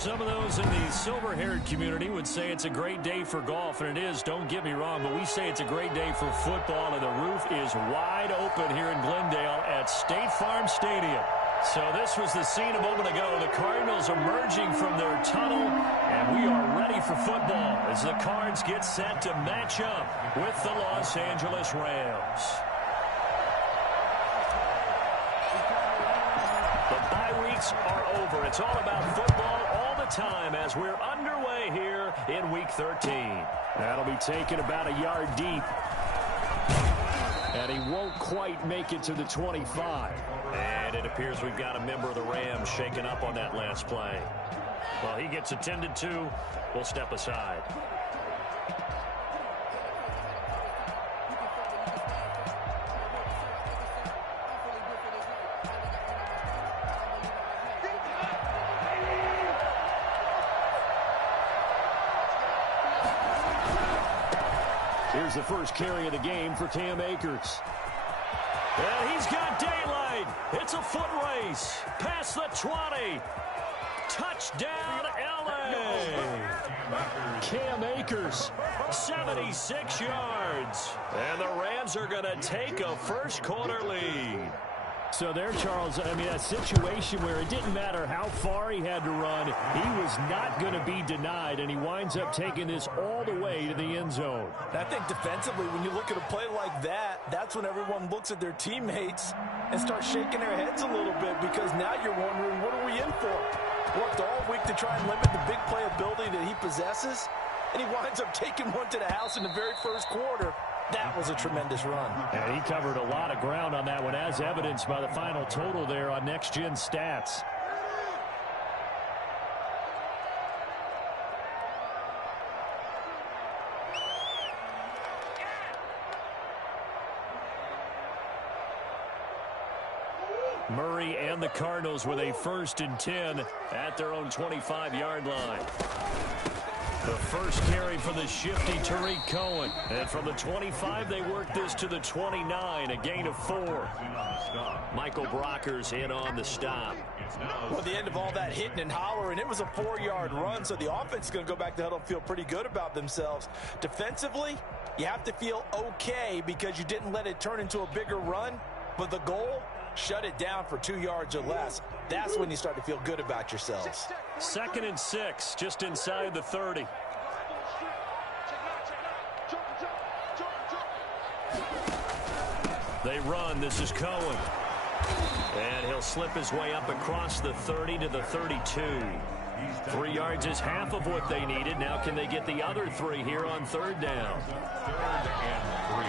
Some of those in the silver-haired community would say it's a great day for golf, and it is, don't get me wrong, but we say it's a great day for football, and the roof is wide open here in Glendale at State Farm Stadium. So this was the scene a moment ago. The Cardinals emerging from their tunnel, and we are ready for football as the Cards get set to match up with the Los Angeles Rams. The bye weeks are over. It's all about football all the time as we're underway here in Week 13. That'll be taken about a yard deep. And he won't quite make it to the 25. And it appears we've got a member of the Rams shaken up on that last play. Well, he gets attended to. We'll step aside. Here's the first carry of the game for Cam Akers. And he's got daylight. It's a foot race. Past the 20. Touchdown, L.A. Cam Akers, 76 yards. And the Rams are going to take a first-quarter lead. So there, Charles, I mean, a situation where it didn't matter how far he had to run, he was not going to be denied, and he winds up taking this all the way to the end zone. I think defensively, when you look at a play like that, that's when everyone looks at their teammates and starts shaking their heads a little bit, because now you're wondering, what are we in for? Worked all week to try and limit the big play ability that he possesses, and he winds up taking one to the house in the very first quarter. That was a tremendous run. And he covered a lot of ground on that one, as evidenced by the final total there on Next Gen Stats. Murray and the Cardinals with a 1st and 10 at their own 25-yard line. The first carry for the shifty Tariq Cohen. And from the 25, they work this to the 29, a gain of 4. Michael Brockers in on the stop. Well, the end of all that hitting and hollering, it was a 4-yard run, so the offense is going to go back to huddle and feel pretty good about themselves. Defensively, you have to feel okay because you didn't let it turn into a bigger run, but the goal, shut it down for 2 yards or less. That's when you start to feel good about yourselves. 2nd and 6, just inside the 30. They run. This is Cohen. And he'll slip his way up across the 30 to the 32. 3 yards is half of what they needed. Now can they get the other 3 here on 3rd down? 3rd and 3.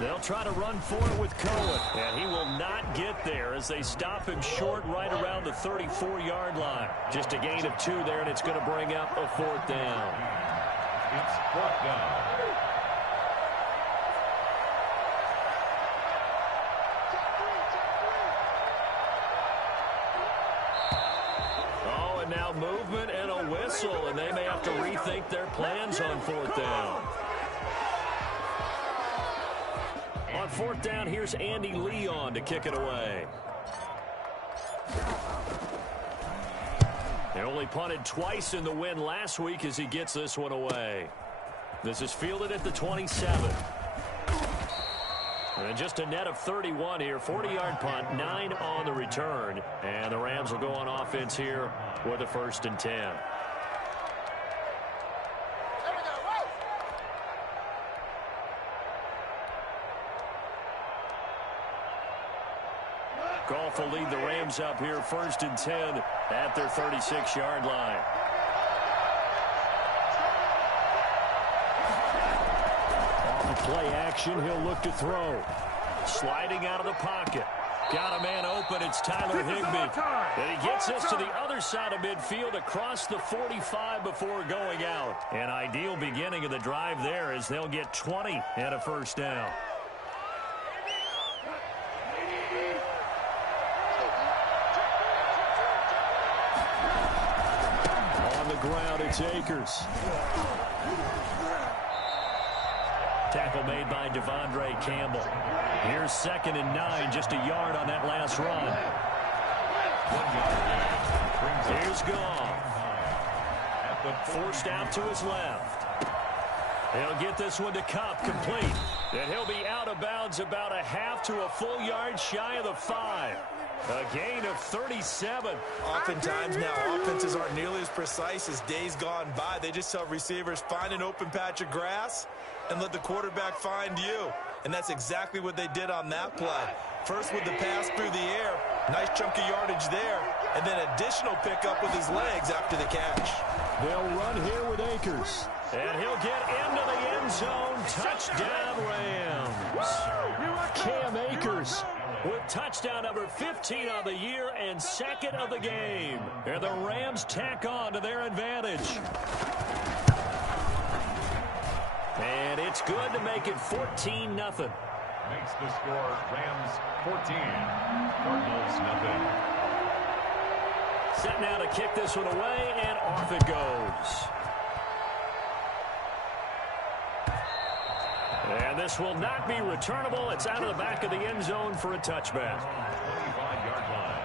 They'll try to run for it with Cohen, and he will not get there as they stop him short right around the 34-yard line. Just a gain of 2 there, and it's going to bring up a 4th down. It's 4th down. Oh, and now movement and a whistle, and they may have to rethink their plans on 4th down. On 4th down, here's Andy Leon to kick it away. They only punted twice in the win last week as he gets this one away. This is fielded at the 27. And just a net of 31 here. 40-yard punt, 9 on the return. And the Rams will go on offense here with a 1st and 10. Goff will lead the Rams up here, 1st and 10 at their 36-yard line. Off of play action, he'll look to throw. Sliding out of the pocket. Got a man open. It's Tyler Higbee. And he gets this to the other side of midfield across the 45 before going out. An ideal beginning of the drive there as they'll get 20 and a 1st down. ground, it's Akers. Tackle made by Devondre Campbell. Here's 2nd and 9, just a yard on that last run. Here's Goff. Forced out to his left. He'll get this one to Cup, complete. And he'll be out of bounds about a half to a full yard shy of the 5. A gain of 37. Oftentimes now, offenses aren't nearly as precise as days gone by. They just tell receivers, find an open patch of grass and let the quarterback find you. And that's exactly what they did on that play. First with the pass through the air, nice chunk of yardage there, and then additional pickup with his legs after the catch. They'll run here with Akers. And he'll get into the end zone. Touchdown, Rams. Cam Akers with touchdown number 15 on the year and 2nd of the game. And the Rams tack on to their advantage. And it's good to make it 14-0. Makes the score Rams 14, Cardinals nothing. Set now to kick this one away, and off it goes. And this will not be returnable. It's out of the back of the end zone for a touchback. 25-yard line.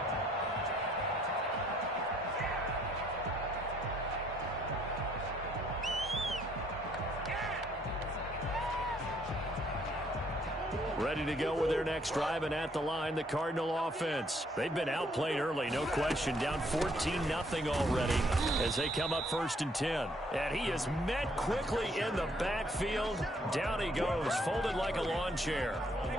Ready to go with their next drive, and at the line, the Cardinal offense. They've been outplayed early, no question. Down 14-0 already as they come up 1st and 10. And he is met quickly in the backfield. Down he goes, folded like a lawn chair.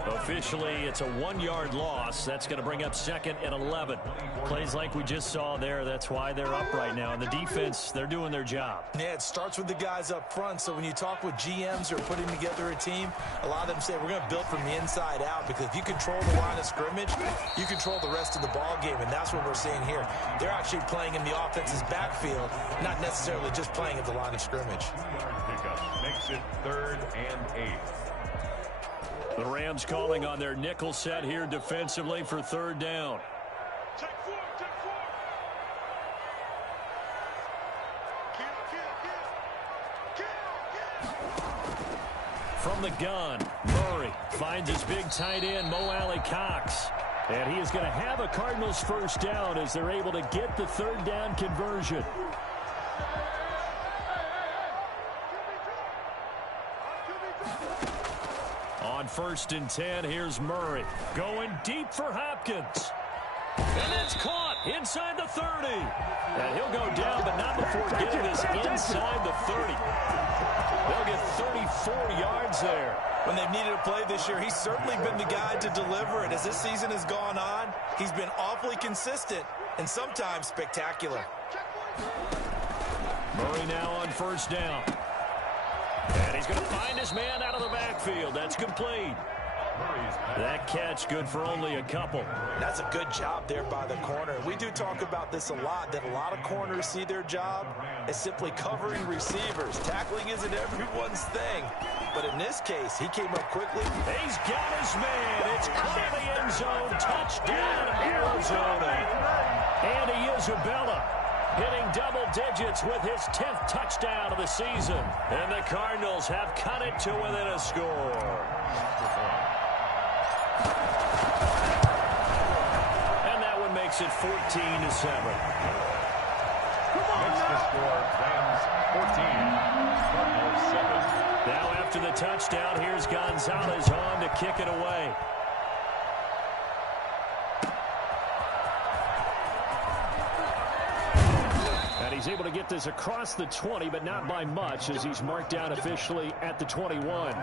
Officially, it's a 1-yard loss. That's going to bring up 2nd and 11. Plays like we just saw there. That's why they're up right now. And the defense, they're doing their job. Yeah, it starts with the guys up front. So when you talk with GMs who are putting together a team, a lot of them say, we're going to build from the inside out, because if you control the line of scrimmage, you control the rest of the ball game, and that's what we're seeing here. They're actually playing in the offense's backfield, not necessarily just playing at the line of scrimmage. Pickup makes it 3rd and 8. The Rams calling on their nickel set here defensively for 3rd down. From the gun, Murray finds his big tight end, Mo Alley-Cox. And he is going to have a Cardinals 1st down as they're able to get the 3rd down conversion. On 1st and 10, here's Murray going deep for Hopkins. And it's caught inside the 30. And he'll go down, but not before getting this inside the 30. They'll get 34 yards there. When they've needed a play this year, he's certainly been the guy to deliver it. As this season has gone on, he's been awfully consistent and sometimes spectacular. Murray now on 1st down. And he's going to find his man out of the backfield. That's complete. That catch good for only a couple. That's a good job there by the corner. We do talk about this a lot, that a lot of corners see their job as simply covering receivers. Tackling isn't everyone's thing. But in this case, he came up quickly. He's got his man. It's clear the end zone. Touchdown, Arizona. Andy Isabella hitting double digits with his 10th touchdown of the season. And the Cardinals have cut it to within a score. And that one makes it 14-7. Makes the score Rams 14, Cardinals 7. Now after the touchdown, here's Gonzalez on to kick it away. And he's able to get this across the 20, but not by much, as he's marked down officially at the 21. 1-yard line.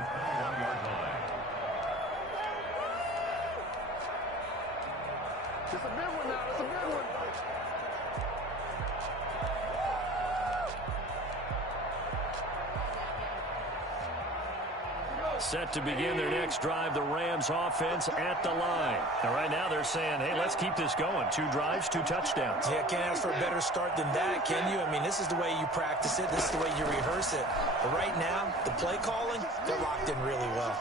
It's a big one now. It's a big one. Set to begin their next drive, the Rams offense at the line. And right now they're saying, hey, let's keep this going. 2 drives, 2 touchdowns. Yeah, can't ask for a better start than that, can you? I mean, this is the way you practice it. This is the way you rehearse it. But right now, the play calling, they're locked in really well.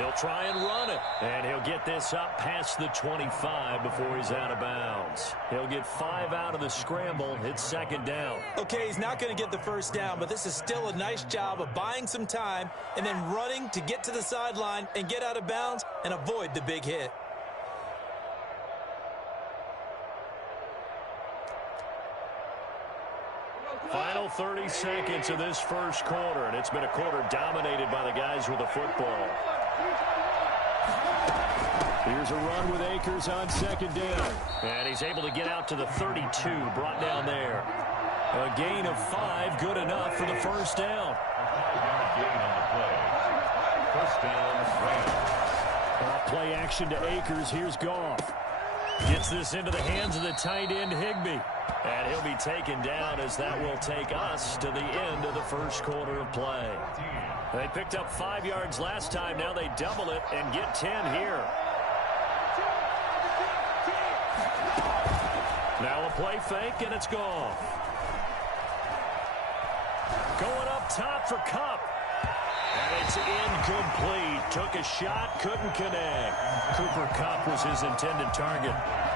He'll try and run it. And he'll get this up past the 25 before he's out of bounds. He'll get 5 out of the scramble. It's second down. Okay, he's not going to get the first down, but this is still a nice job of buying some time and then running to get to the sideline and get out of bounds and avoid the big hit. Final 30 seconds of this first quarter, and it's been a quarter dominated by the guys with the football. Here's a run with Akers on second down. And he's able to get out to the 32, brought down there. A gain of 5, good enough for the first down. Gain on the play. First down, Rams. Play action to Akers. Here's Goff. Gets this into the hands of the tight end, Higbee. And he'll be taken down as that will take us to the end of the first quarter of play. They picked up 5 yards last time. Now they double it and get 10 here. Now a play fake, and it's Goff. Going up top for Kupp. And it's incomplete. Took a shot, couldn't connect. Cooper Kupp was his intended target.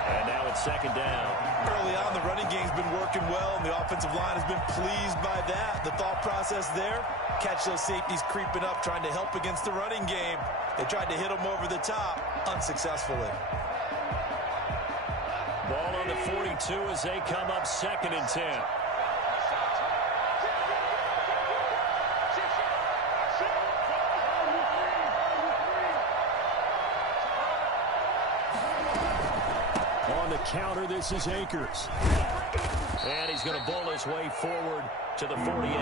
And now it's second down. Early on, the running game's been working well, and the offensive line has been pleased by that. The thought process there, catch those safeties creeping up, trying to help against the running game. They tried to hit them over the top, unsuccessfully. Ball on the 42 as they come up second and 10. On the counter, this is Akers. And he's going to bowl his way forward to the 48.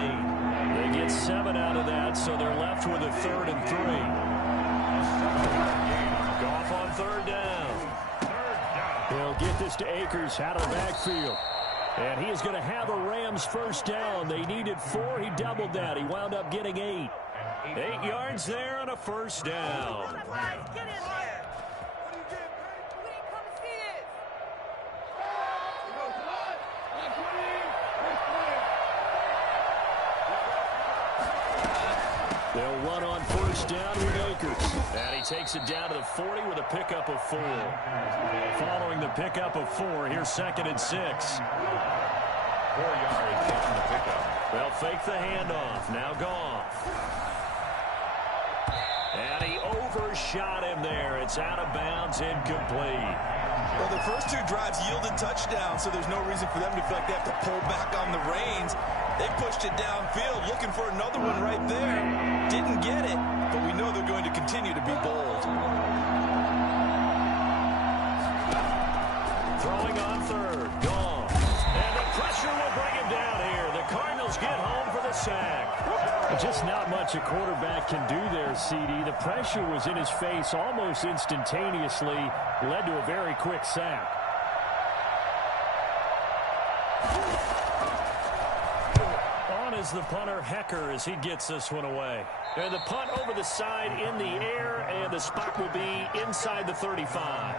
They get 7 out of that, so they're left with a 3rd and 3. Goff on third down. They'll get this to Akers out of the backfield. And he is going to have a Rams first down. They needed 4. He doubled that. He wound up getting 8. 8 yards there and a first down. Get in there. They'll run on first down with Akers. And he takes it down to the 40 with a pickup of 4. Following the pickup of 4, here's second and 6. 4 yards on the pickup. They'll fake the handoff. Now Goff. And he overshot him there. It's out of bounds, incomplete. Well, the first 2 drives yielded touchdowns, so there's no reason for them to feel like they have to pull back on the reins. They pushed it downfield, looking for another one right there. Didn't get it, but we know they're going to continue to be bold. Throwing on third. Goff. And the pressure will bring him down here. The Cardinals get home for the sack. Just not much a quarterback can do there, CD. The pressure was in his face almost instantaneously. Led to a very quick sack. On is the punter, Hecker, as he gets this one away. And the punt over the side in the air, and the spot will be inside the 35.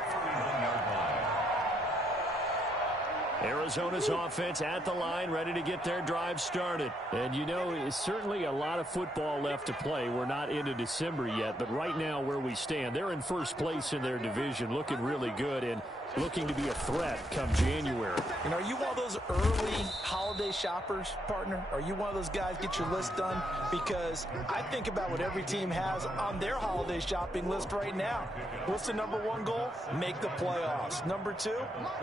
Arizona's offense at the line, ready to get their drive started. And, you know, it's certainly a lot of football left to play. We're not into December yet, but right now where we stand, they're in first place in their division, looking really good and looking to be a threat come January. And are you one of those early holiday shoppers, partner? Are you one of those guys get your list done? Because I think about what every team has on their holiday shopping list right now. What's the number 1 goal? Make the playoffs. Number 2,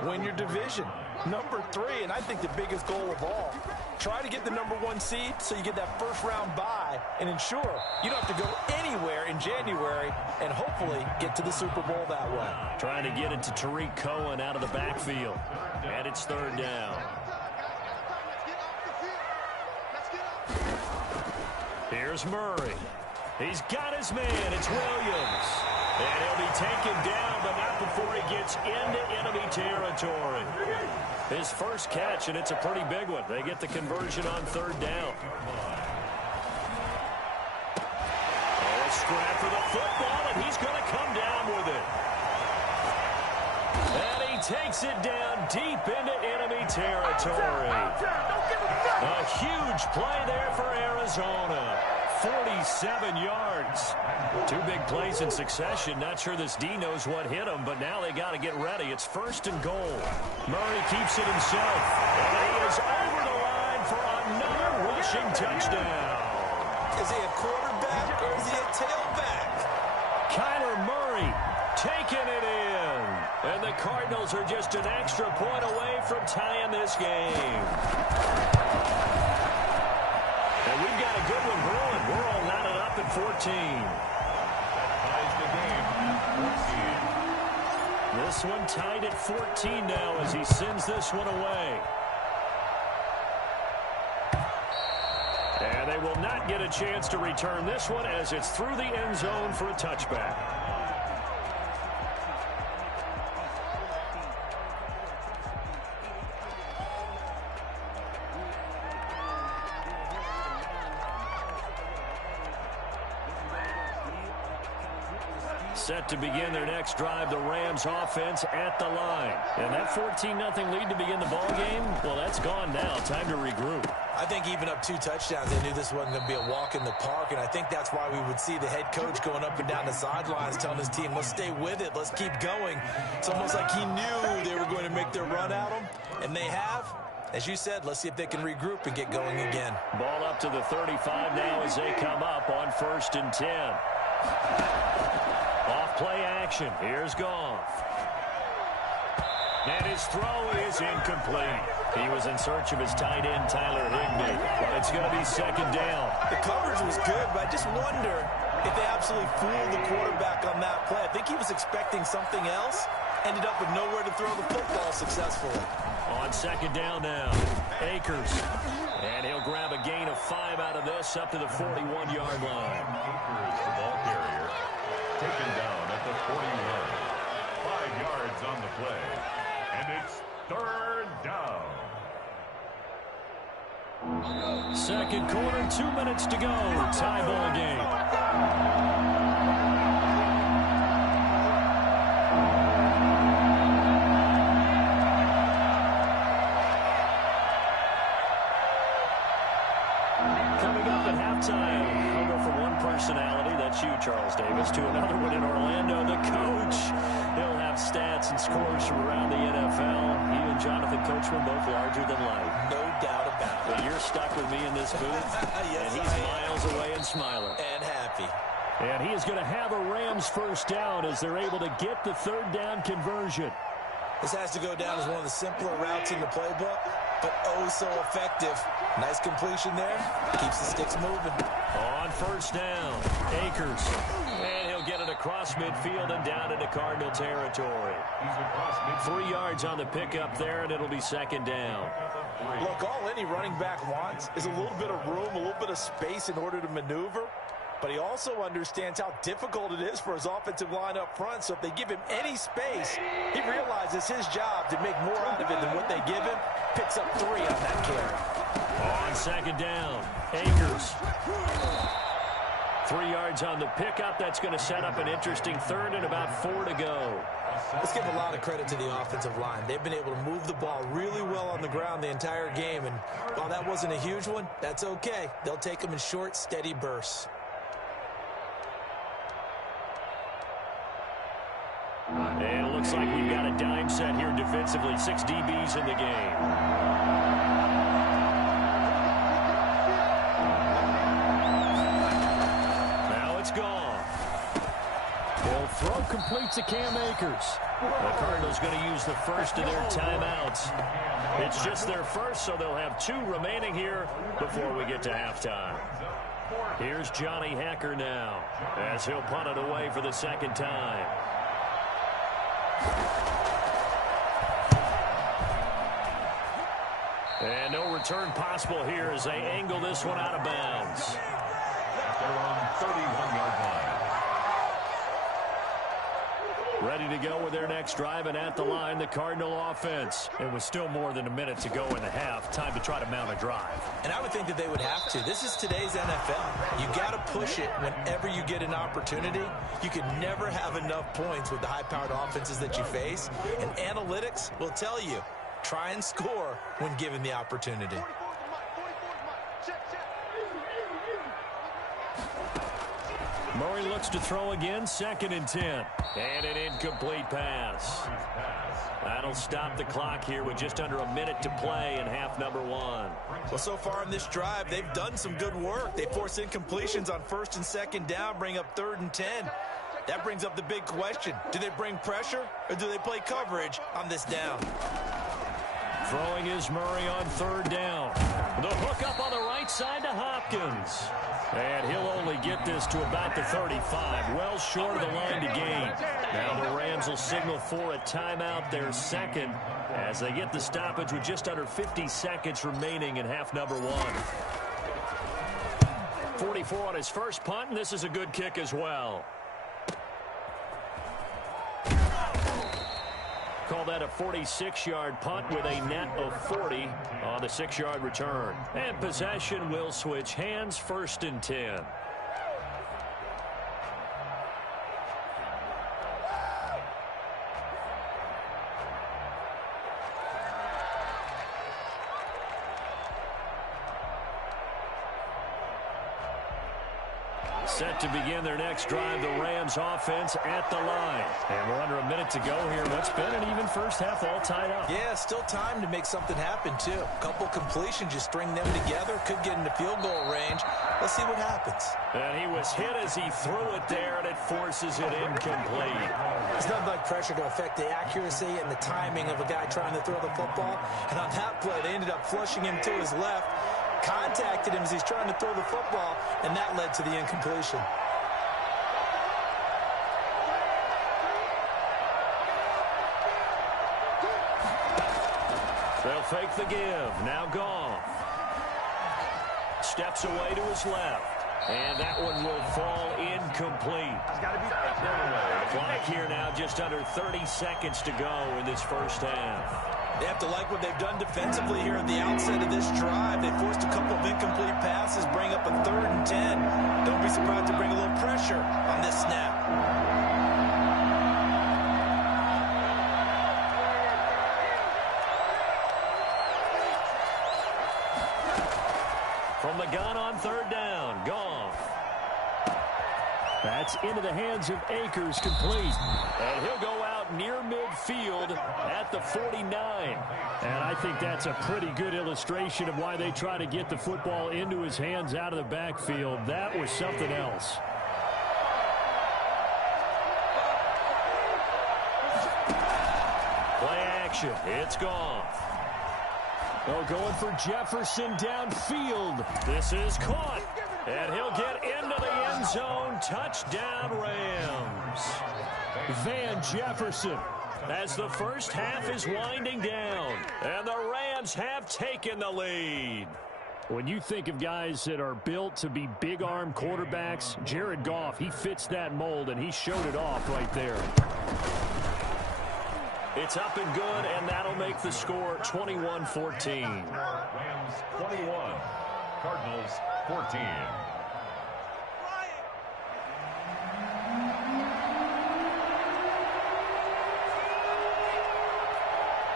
win your division. Number 3, and I think the biggest goal of all, try to get the number 1 seed so you get that first round bye and ensure you don't have to go anywhere in January and hopefully get to the Super Bowl that way. Trying to get it to Tariq Cohen out of the backfield. And it's third down. Here's Murray. He's got his man. It's Williams. And he'll be taken down, but not before he gets into enemy territory. His first catch, and it's a pretty big one. They get the conversion on third down. Oh, a scrap for the football, and he's going to come down with it. And he takes it down deep into enemy territory. A huge play there for Arizona. 47 yards. Two big plays in succession. Not sure this D knows what hit him, but now they got to get ready. It's 1st and goal. Murray keeps it himself. And he is over the line for another rushing touchdown. Is he a quarterback or is he a tailback? Kyler Murray taking it in. And the Cardinals are just an extra point away from tying this game. And we've got a good one brewing. We're all knotted up at 14. That ties the game. 14. This one tied at 14 now as he sends this one away. And they will not get a chance to return this one as it's through the end zone for a touchback. Set to begin their next drive, the Rams offense at the line. And that 14-0 lead to begin the ball game, well, that's gone now. Time to regroup. I think even up 2 touchdowns, they knew this wasn't going to be a walk in the park, and I think that's why we would see the head coach going up and down the sidelines telling his team, let's stay with it, let's keep going. It's almost like he knew they were going to make their run at him, and they have. As you said, let's see if they can regroup and get going again. Ball up to the 35 now as they come up on 1st and 10. Off play action. Here's Goff. And his throw is incomplete. He was in search of his tight end, Tyler Higbee. It's going to be 2nd down. The coverage was good, but I just wonder if they absolutely fooled the quarterback on that play. I think he was expecting something else. Ended up with nowhere to throw the football successfully. On 2nd down now, Akers. And he'll grab a gain of 5 out of this up to the 41-yard line. Akers, the ball carrier, taken down at the 41. 5 yards on the play. And it's 3rd down. 2nd quarter, 2 minutes to go. Tie ball game. Coming up at halftime, I'll go from one personality, that's you, Charles Davis, to another one in Orlando, the coach. He'll have stats and scores from around the NFL. He and Jonathan Coachman both larger than life. No doubt about it. But you're stuck with me in this booth, Yes, and he's miles away and smiling. And happy. And he is going to have a Rams 1st down as they're able to get the 3rd down conversion. This has to go down as one of the simpler routes in the playbook, but oh so effective. Nice completion there. Keeps the sticks moving. On 1st down, Akers. And he'll get it across midfield and down into Cardinal territory. 3 yards on the pickup there, and it'll be 2nd down. Look, all any running back wants is a little bit of room, a little bit of space in order to maneuver. But he also understands how difficult it is for his offensive line up front. So if they give him any space, he realizes his job to make more out of it than what they give him. Picks up 3 on that carry. On 2nd down, Akers. 3 yards on the pickup. That's going to set up an interesting 3rd and about 4 to go. Let's give a lot of credit to the offensive line. They've been able to move the ball really well on the ground the entire game. And while that wasn't a huge one, that's okay. They'll take them in short, steady bursts. And it looks like we've got a dime set here defensively. 6 DBs in the game. Now it's gone. They'll throw complete to Cam Akers. The Cardinals going to use the first of their timeouts. It's just their first, so they'll have 2 remaining here before we get to halftime. Here's Johnny Hacker now as he'll punt it away for the 2nd time. And no return possible here as they angle this one out of bounds. They're on 31-yard line. Ready to go with their next drive, and at the line, the Cardinal offense. It was still more than a minute to go in the half. Time to try to mount a drive. And I would think that they would have to. This is today's NFL. You got to push it whenever you get an opportunity. You can never have enough points with the high-powered offenses that you face. And analytics will tell you, try and score when given the opportunity. Murray looks to throw again, 2nd and 10. And an incomplete pass. That'll stop the clock here with just under a minute to play in half number 1. Well, so far in this drive, they've done some good work. They force incompletions on 1st and 2nd down, bring up 3rd and 10. That brings up the big question. Do they bring pressure or do they play coverage on this down? Throwing is Murray on 3rd down. The hook up on the right side to Hopkins. And he'll only get this to about the 35, well short of the line to gain. Now the Rams will signal for a timeout, their 2nd, as they get the stoppage with just under 50 seconds remaining in half number 1. 44 on his first punt, and this is a good kick as well. Call that a 46-yard punt with a net of 40 on the 6-yard return. And possession will switch hands, 1st and 10. Set to begin their next drive, the Rams offense at the line. And we're under a minute to go here. What's been an even first half, all tied up. Yeah, still time to make something happen, too. A couple completions, you string them together, could get into field goal range. Let's see what happens. And he was hit as he threw it there, and it forces it incomplete. There's nothing like pressure to affect the accuracy and the timing of a guy trying to throw the football. And on that play, they ended up flushing him to his left. Contacted him as he's trying to throw the football, and that led to the incompletion. They'll fake the give. Now Goff. Steps away to his left. And that one will fall incomplete. Clock here now, just under 30 seconds to go in this first half. They have to like what they've done defensively here at the outset of this drive. They forced a couple of incomplete passes, bring up a 3rd and 10. Don't be surprised to bring a little pressure on this snap. From the gun on 3rd down, Goff. That's into the hands of Akers, complete. And he'll go out near midfield at the 49. And I think that's a pretty good illustration of why they try to get the football into his hands out of the backfield. That was something else. Play action. It's Goff. Oh, going for Jefferson downfield. This is caught. And he'll get into the end zone. Touchdown, Rams. Van Jefferson as the first half is winding down. And the Rams have taken the lead. When you think of guys that are built to be big-arm quarterbacks, Jared Goff, he fits that mold, and he showed it off right there. It's up and good, and that'll make the score 21-14. Rams 21, Cardinals 14.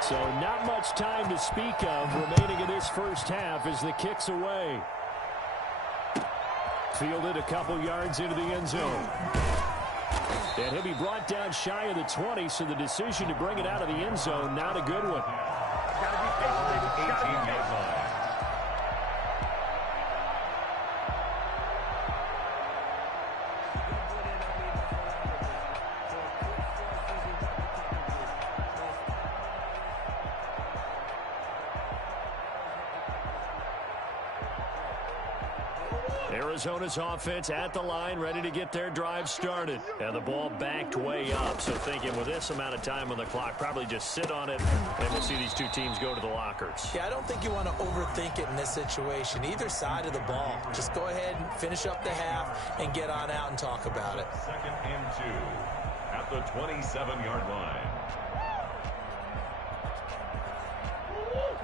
So not much time to speak of remaining in this first half as the kick's away. Fielded a couple yards into the end zone. And he'll be brought down shy of the 20, so the decision to bring it out of the end zone, not a good one. 18-yard line. Arizona's offense at the line, ready to get their drive started. And the ball backed way up, so thinking with this amount of time on the clock, probably just sit on it, and we'll see these two teams go to the lockers. Yeah, I don't think you want to overthink it in this situation. Either side of the ball. Just go ahead and finish up the half and get on out and talk about it. 2nd and 2 at the 27-yard line.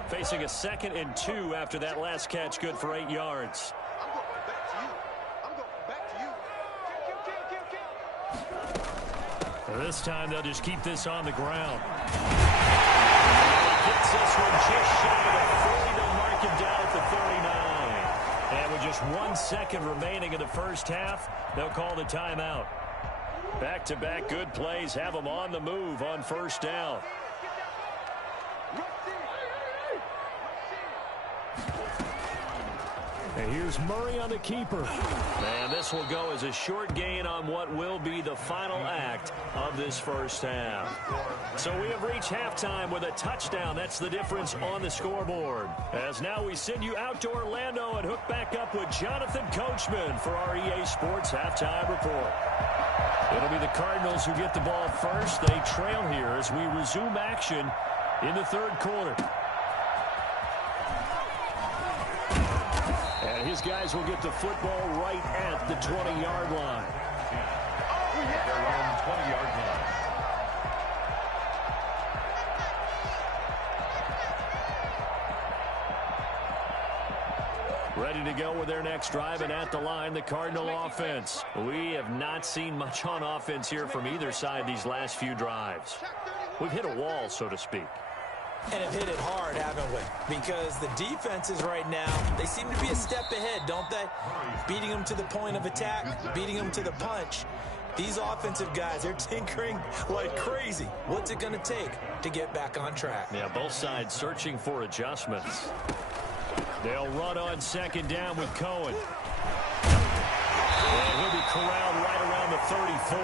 Facing a 2nd and 2 after that last catch, good for 8 yards. This time they'll just keep this on the ground. He gets this one just shy of the 40. They'll mark him down at the 39. And we With just 1 second remaining in the first half, they'll call the timeout. Back-to-back good plays have them on the move on first down. And here's Murray on the keeper. And this will go as a short gain on what will be the final act of this first half. So we have reached halftime with a touchdown. That's the difference on the scoreboard. As now we send you out to Orlando and hook back up with Jonathan Coachman for our EA Sports Halftime Report. It'll be the Cardinals who get the ball first. They trail here as we resume action in the third quarter. And his guys will get the football right at the 20-yard line. Their own 20-yard line. Ready to go with their next drive, and at the line, the Cardinal offense. We have not seen much on offense here from either side these last few drives. We've hit a wall, so to speak. And have hit it hard, haven't we? Because the defenses right now, they seem to be a step ahead, don't they? Beating them to the point of attack, beating them to the punch. These offensive guys, they're tinkering like crazy. What's it going to take to get back on track? Yeah, both sides searching for adjustments. They'll run on second down with Cohen. And he'll be corralled right around the 34.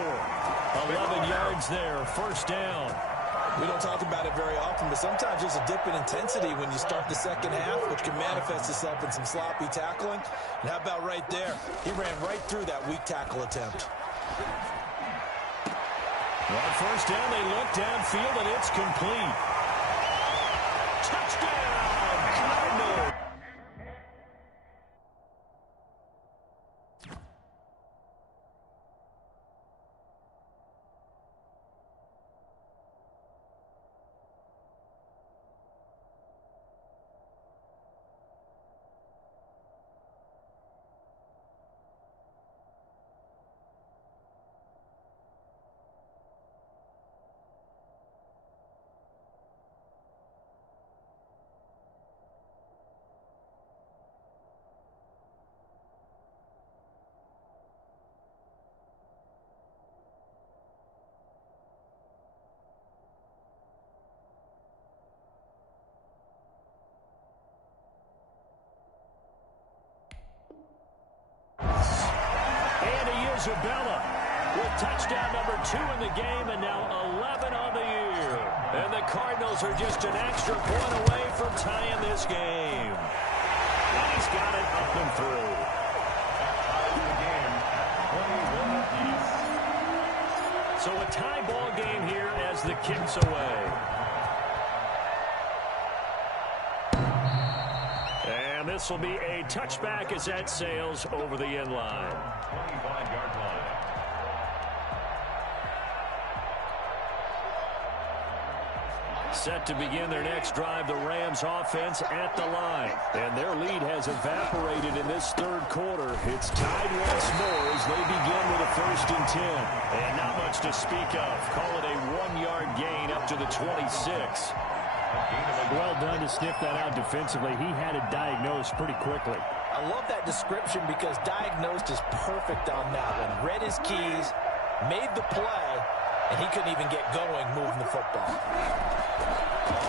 11 yards there, first down. We don't talk about it very often, but sometimes there's a dip in intensity when you start the second half, which can manifest itself in some sloppy tackling. And how about right there? He ran right through that weak tackle attempt. On first down, they look downfield, and it's complete. Touchdown, Cardinals! Isabella with touchdown number 2 in the game, and now 11 on the year. And the Cardinals are just an extra point away from tying this game. And he's got it up and through. The game at 21 apiece. So a tie ball game here as the kick's away. And this will be a touchback as that sails over the end line. 25-yard line. Set to begin their next drive, the Rams offense at the line. And their lead has evaporated in this third quarter. It's tied once more as they begin with a 1st and 10. And not much to speak of. Call it a 1-yard gain up to the 26. Well done to sniff that out defensively. He had it diagnosed pretty quickly. I love that description because diagnosed is perfect on that one. Read his keys, made the play, and he couldn't even get going moving the football.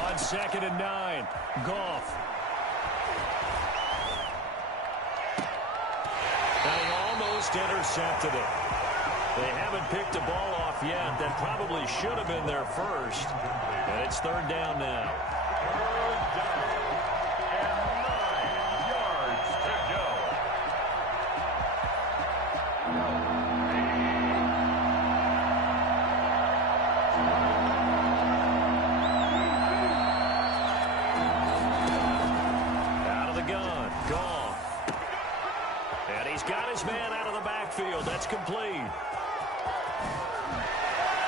On 2nd and 9, Goff. They almost intercepted it. They haven't picked the ball off yet. That probably should have been their first. And it's 3rd down now. 3rd down and 9 yards to go. Out of the gun, Goff. And he's got his man out of the backfield. That's complete.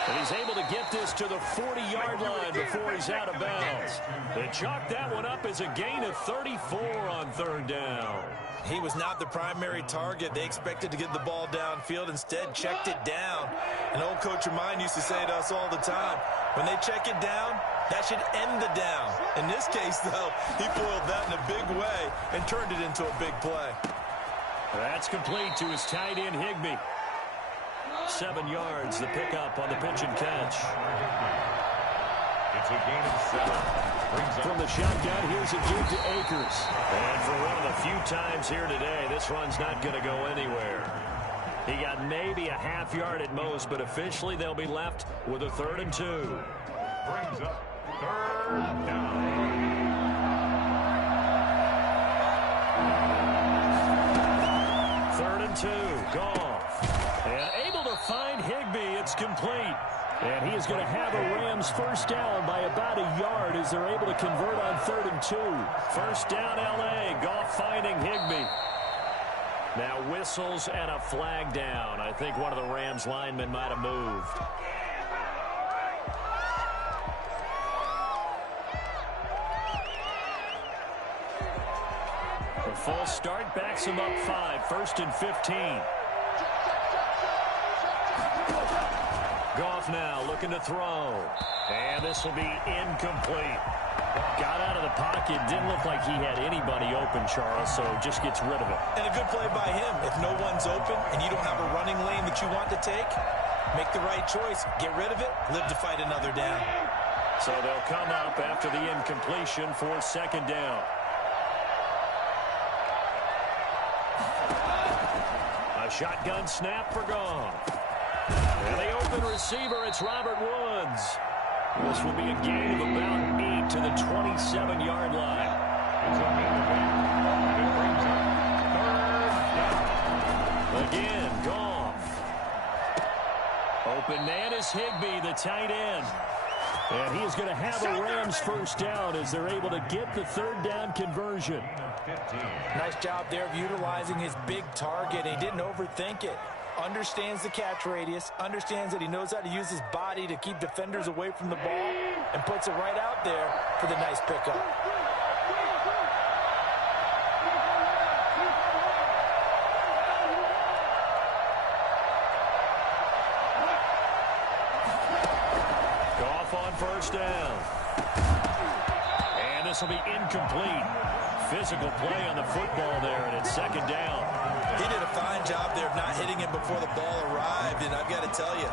And he's able to get this to the 40-yard line before he's out of bounds. They chalk that one up as a gain of 34 on 3rd down. He was not the primary target. They expected to get the ball downfield. Instead, checked it down. An old coach of mine used to say to us all the time, when they check it down, that should end the down. In this case, though, he foiled that in a big way and turned it into a big play. That's complete to his tight end, Higbee. 7 yards, the pickup on the pitch and catch. It's a gain of 7. From the shotgun, here's a give to Akers. And for one of the few times here today, this run's not going to go anywhere. He got maybe a half yard at most, but officially they'll be left with a 3rd and 2. Brings up 3rd down. 3rd and 2, Goff. And able to find Higbee, it's complete. And he is going to have a Rams first down by about a yard as they're able to convert on 3rd and 2. First down, L.A. Goff finding Higbee. Now whistles and a flag down. I think one of the Rams linemen might have moved. The false start backs him up 5. 1st and 15. Goff now looking to throw. And this will be incomplete. Got out of the pocket. Didn't look like he had anybody open, Charles, so just gets rid of it. And a good play by him. If no one's open and you don't have a running lane that you want to take, make the right choice. Get rid of it. Live to fight another down. So they'll come up after the incompletion for 2nd down. A shotgun snap for Goff. And the open receiver, it's Robert Woods. This will be a gain of about 8 to the 27-yard line. Again, Goff. Open man is Higbee, the tight end. And he is going to have a Rams first down as they're able to get the 3rd down conversion. Nice job there of utilizing his big target. He didn't overthink it. Understands the catch radius, understands that he knows how to use his body to keep defenders away from the ball, and puts it right out there for the nice pickup. Goff on first down. And this will be incomplete. Physical play on the football there, and it's 2nd down. He did a fine job there of not hitting him before the ball arrived, and I've got to tell you,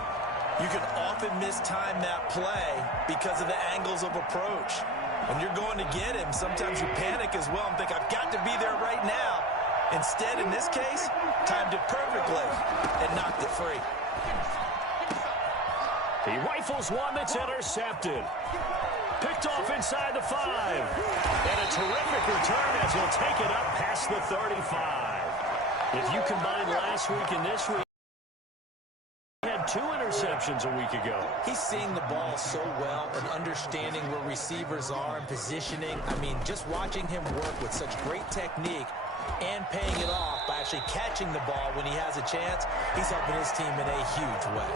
you can often mistime that play because of the angles of approach. When you're going to get him, sometimes you panic as well and think, I've got to be there right now. Instead, in this case, timed it perfectly and knocked it free. He rifles one that's intercepted. Picked off inside the 5. And a terrific return as he'll take it up past the 35. If you combine last week and this week, he had 2 interceptions a week ago. He's seeing the ball so well and understanding where receivers are and positioning. I mean, just watching him work with such great technique and paying it off by actually catching the ball when he has a chance, he's helping his team in a huge way.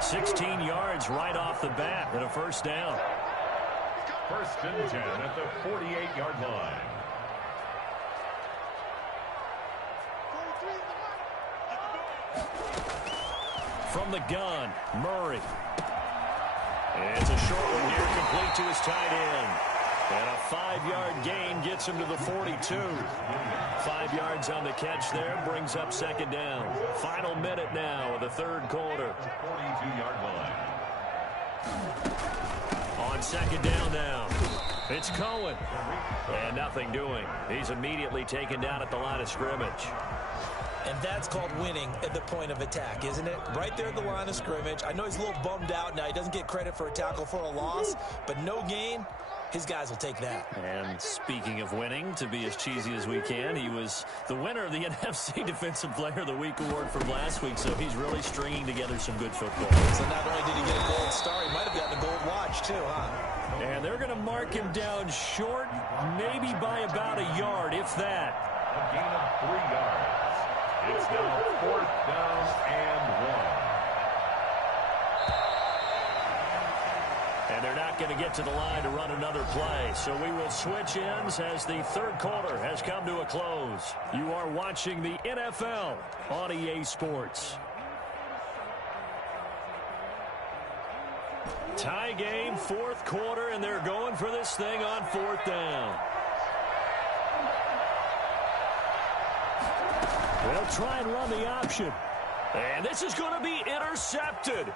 16 yards right off the bat and a first down. 1st and 10 at the 48-yard line. From the gun, Murray. And it's a short one here, complete to his tight end. And a 5-yard gain gets him to the 42. 5 yards on the catch there, brings up 2nd down. Final minute now of the 3rd quarter. 42-yard line. On 2nd down now, it's Cohen. And nothing doing. He's immediately taken down at the line of scrimmage. And that's called winning at the point of attack, isn't it? Right there at the line of scrimmage. I know he's a little bummed out now. He doesn't get credit for a tackle for a loss, but no gain. His guys will take that. And speaking of winning, to be as cheesy as we can, he was the winner of the NFC Defensive Player of the Week award from last week, so he's really stringing together some good football. So not only did he get a gold star, he might have gotten a gold watch too, huh? And they're going to mark him down short, maybe by about a yard, if that. A gain of 3 yards. It's now 4th down and 1. And they're not going to get to the line to run another play. So we will switch ends as the 3rd quarter has come to a close. You are watching the NFL on EA Sports. Tie game, 4th quarter, and they're going for this thing on 4th down. They'll try and run the option. And this is going to be intercepted.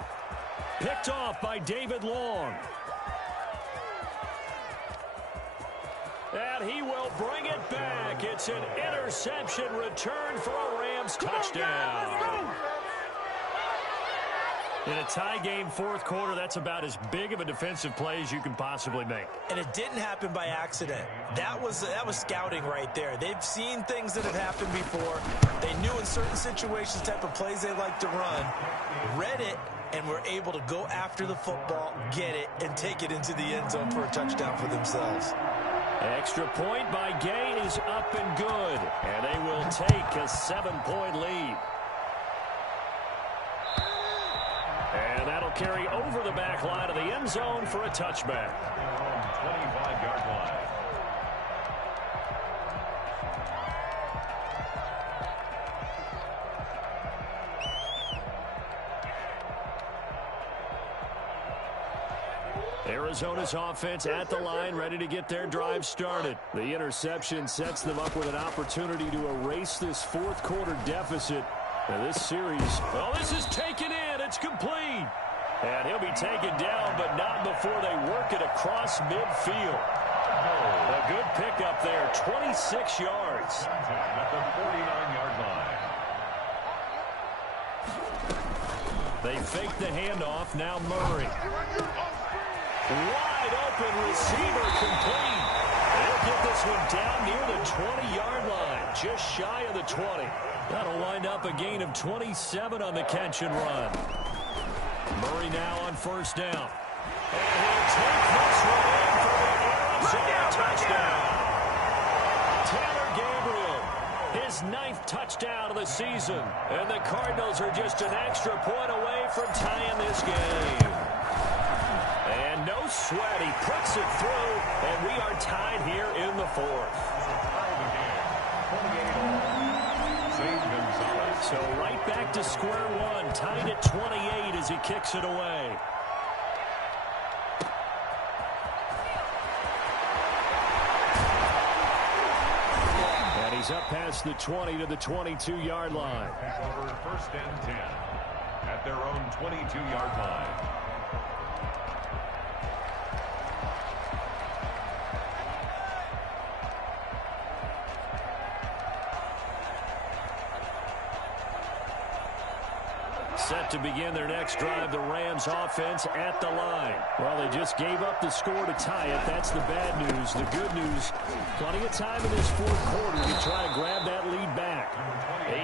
Picked off by David Long. And he will bring it back. It's an interception return for a Rams touchdown. In a tie game, fourth quarter, that's about as big of a defensive play as you can possibly make. And it didn't happen by accident. That was scouting right there. They've seen things that have happened before. They knew in certain situations the type of plays they like to run, read it, and were able to go after the football, get it, and take it into the end zone for a touchdown for themselves. Extra point by Gay is up and good. And they will take a 7-point lead. And that'll carry over the back line of the end zone for a touchback. 25-yard line. Arizona's offense at the line, ready to get their drive started. The interception sets them up with an opportunity to erase this fourth quarter deficit. Now this series, well, this is taken in. It's complete. And he'll be taken down, but not before they work it across midfield. A good pickup there, 26 yards. At the 49-yard line. They fake the handoff. Now Murray. Wide open receiver complete. They'll get this one down near the 20-yard line, just shy of the 20. That'll wind up a gain of 27 on the catch and run. Murray now on first down. And he'll take this one in for the Arizona touchdown. Taylor Gabriel, his 9th touchdown of the season. And the Cardinals are just an extra point away from tying this game. And no sweat, he puts it through, and we are tied here in the fourth. So right back to square one, tied at 28 as he kicks it away. And he's up past the 20 to the 22-yard line. Over first and 10 at their own 22-yard line. Set to begin their next drive, the Rams offense at the line. Well, they just gave up the score to tie it. That's the bad news. The good news, plenty of time in this fourth quarter to try and grab that lead back.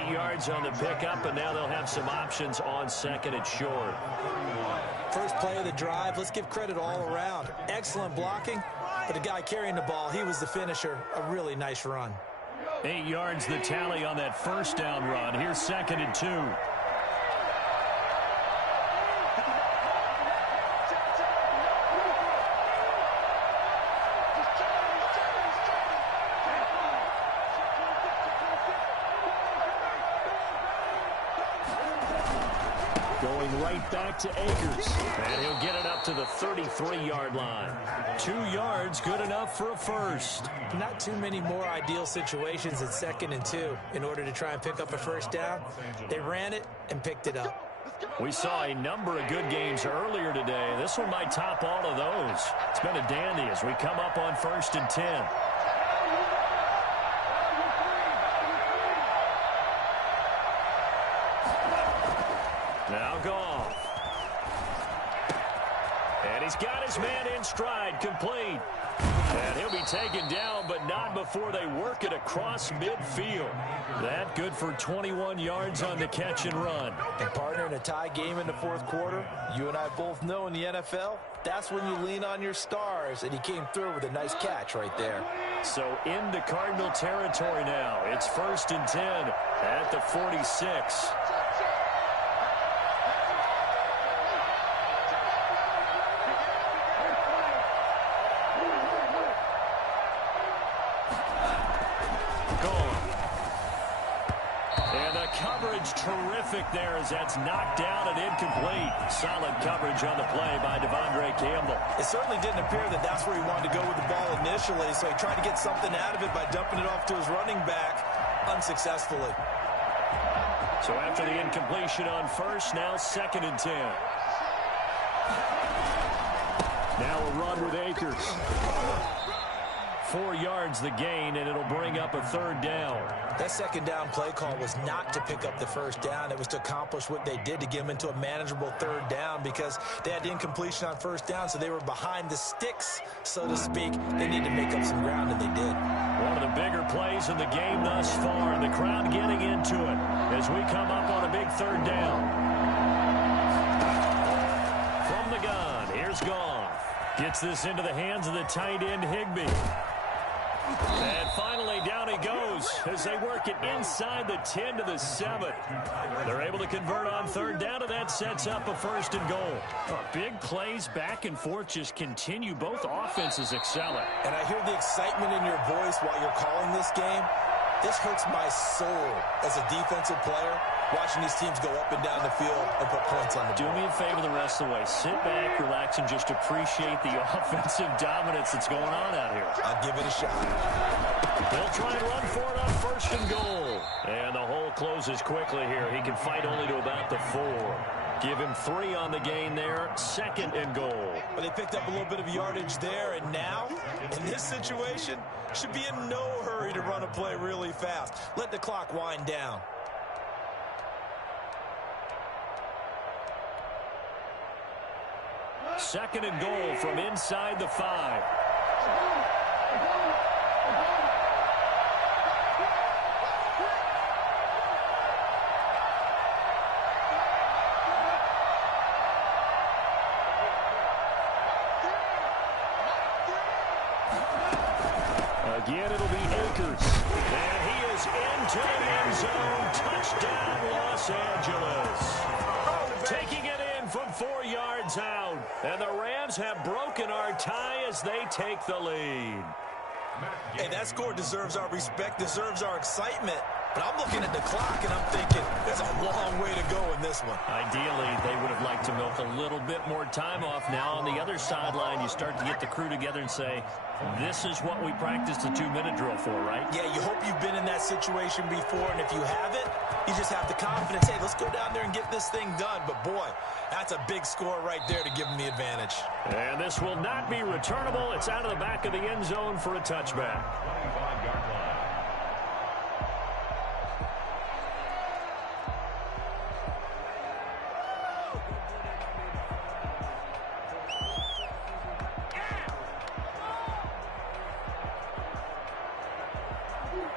8 yards on the pickup, and now they'll have some options on second and short. First play of the drive, let's give credit all around. Excellent blocking, but the guy carrying the ball, he was the finisher. A really nice run. 8 yards the tally on that first down run. Here's second and 2. Going right back to Akers. And he'll get it up to the 33-yard line. 2 yards, good enough for a first. Not too many more ideal situations at second and 2 in order to try and pick up a first down. They ran it and picked it up. We saw a number of good games earlier today. This one might top all of those. It's been a dandy as we come up on first and 10. Now Goff. And he's got his man in stride, complete. And he'll be taken down, but not before they work it across midfield. That good for 21 yards on the catch and run. And partner, in a tie game in the fourth quarter, you and I both know in the NFL, that's when you lean on your stars, and he came through with a nice catch right there. So into Cardinal territory now. It's first and 10 at the 46. Terrific there as that's knocked down and incomplete. Solid coverage on the play by Devondre Campbell. It certainly didn't appear that that's where he wanted to go with the ball initially, so he tried to get something out of it by dumping it off to his running back unsuccessfully. So after the incompletion on first, now 2nd and 10. Now a run with Akers. 4 yards the gain, and it'll bring up a 3rd down. That 2nd down play call was not to pick up the 1st down. It was to accomplish what they did to get them into a manageable 3rd down because they had the incompletion on 1st down, so they were behind the sticks, so to speak. They need to make up some ground, and they did. One of the bigger plays in the game thus far, and the crowd getting into it as we come up on a big 3rd down. From the gun, here's Goff. Gets this into the hands of the tight end, Higbee. And finally, down he goes as they work it inside the 10 to the 7. They're able to convert on 3rd down, and that sets up a 1st and goal. Big plays back and forth just continue. Both offenses excelling. And I hear the excitement in your voice while you're calling this game. This hurts my soul as a defensive player, watching these teams go up and down the field and put points on the board. Do me a favor the rest of the way. Sit back, relax, and just appreciate the offensive dominance that's going on out here. I'll give it a shot. They'll try and run for it on 1st and goal. And the hole closes quickly here. He can fight only to about the 4. Give him 3 on the gain there. 2nd and goal. But they picked up a little bit of yardage there, and now, in this situation, should be in no hurry to run a play really fast. Let the clock wind down. Second and goal from inside the 5. Again, it'll be Akers. And he is into the end zone. Touchdown, Los Angeles. Taking it in from 4 yards out. And the Rams have broken our tie as they take the lead. Hey, that score deserves our respect, deserves our excitement. But I'm looking at the clock, and I'm thinking there's a long way to go in this one. Ideally, they would have liked to milk a little bit more time off. Now on the other sideline, you start to get the crew together and say, this is what we practiced the 2-minute drill for, right? Yeah, you hope you've been in that situation before, and if you haven't, you just have the confidence, hey, let's go down there and get this thing done. But, boy, that's a big score right there to give them the advantage. And this will not be returnable. It's out of the back of the end zone for a touchback. 25-yard line.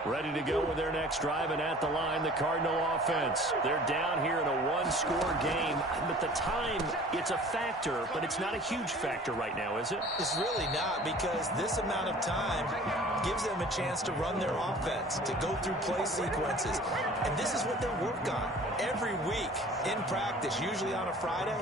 Ready to go with their next drive, and at the line, the Cardinal offense. They're down here in a 1-score game, but the time, it's a factor, but it's not a huge factor right now, is it? It's really not, because this amount of time gives them a chance to run their offense, to go through play sequences. And this is what they work on every week in practice, usually on a Friday.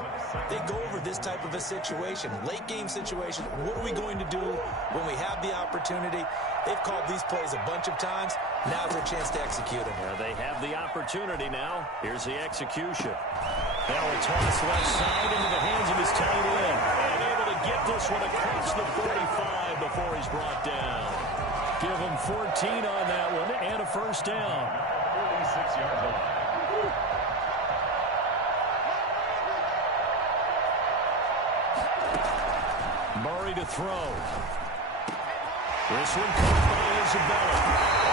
They go over this type of a situation, late game situation. What are we going to do when we have the opportunity? They've called these plays a bunch of times. Now's their chance to execute them. They have the opportunity now. Here's the execution. Now a toss left side into the hands of his tight end. And able to get this one across the 45 before he's brought down. Give him 14 on that one and a 1st down. 46-yard line. Murray to throw. This one caught by Isabella.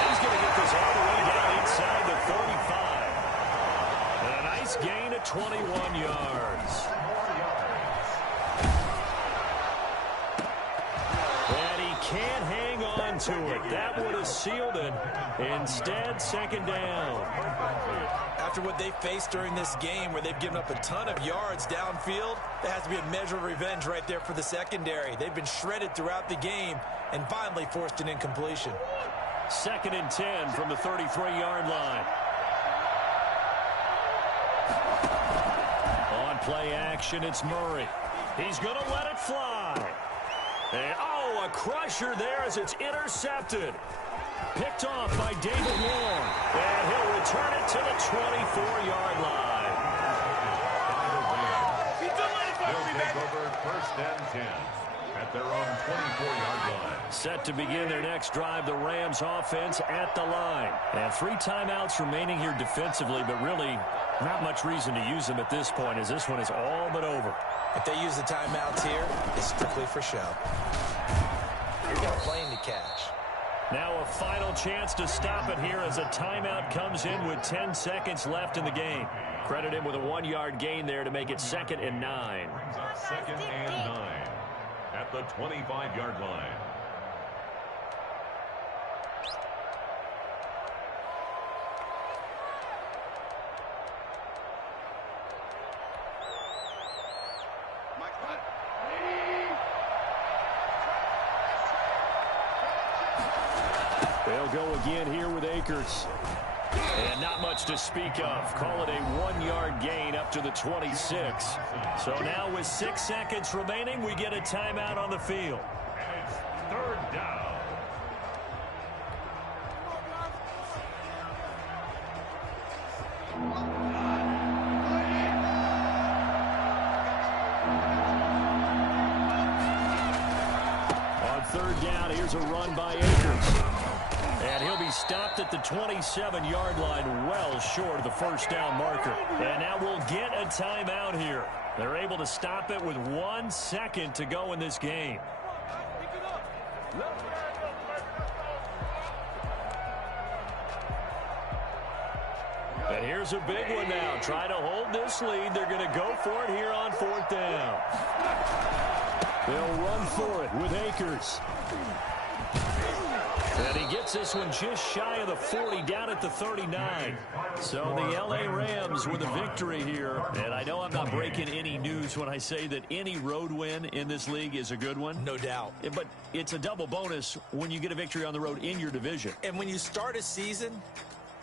He's going to get this all the way down inside the 35. And a nice gain of 21 yards. And he can't hang on to it. That would have sealed it. Instead, 2nd down. After what they faced during this game where they've given up a ton of yards downfield, there has to be a measure of revenge right there for the secondary. They've been shredded throughout the game and finally forced an incompletion. 2nd and 10 from the 33-yard line. On play action, it's Murray. He's going to let it fly. And, a crusher there as it's intercepted. Picked off by David Long. And he'll return it to the 24-yard line. He'll take over 1st and 10. at their own 24-yard line. Set to begin their next drive, the Rams offense at the line. And 3 timeouts remaining here defensively, but really not much reason to use them at this point, as this one is all but over. If they use the timeouts here, it's strictly for show. We've got a plane to catch. Now a final chance to stop it here as a timeout comes in with 10 seconds left in the game. Credit him with a 1-yard gain there to make it 2nd and 9. Brings up 2nd and 9 at the 25-yard line. They'll go again here with Akers. And not much to speak of. Call it a 1-yard gain up to the 26. So now with 6 seconds remaining, we get a timeout on the field. And it's 3rd down. On 3rd down, here's a run by Akers. And he'll be stopped at the 27-yard line, well short of the 1st down marker. And now we'll get a timeout here. They're able to stop it with 1 second to go in this game. And here's a big one now. Trying to hold this lead. They're going to go for it here on 4th down. They'll run for it with Akers. And he gets this one just shy of the 40, down at the 39. So the L.A. Rams with a victory here. And I know I'm not breaking any news when I say that any road win in this league is a good one. No doubt. But it's a double bonus when you get a victory on the road in your division. And when you start a season,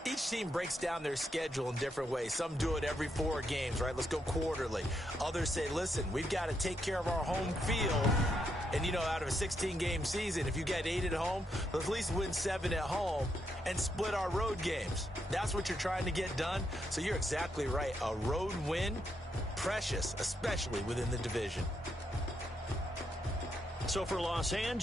each team breaks down their schedule in different ways. Some do it every 4 games, right? Let's go quarterly. Others say, listen, we've got to take care of our home field. And, you know, out of a 16-game season, if you get 8 at home, let's at least win 7 at home and split our road games. That's what you're trying to get done. So you're exactly right. A road win, precious, especially within the division. So for Los Angeles.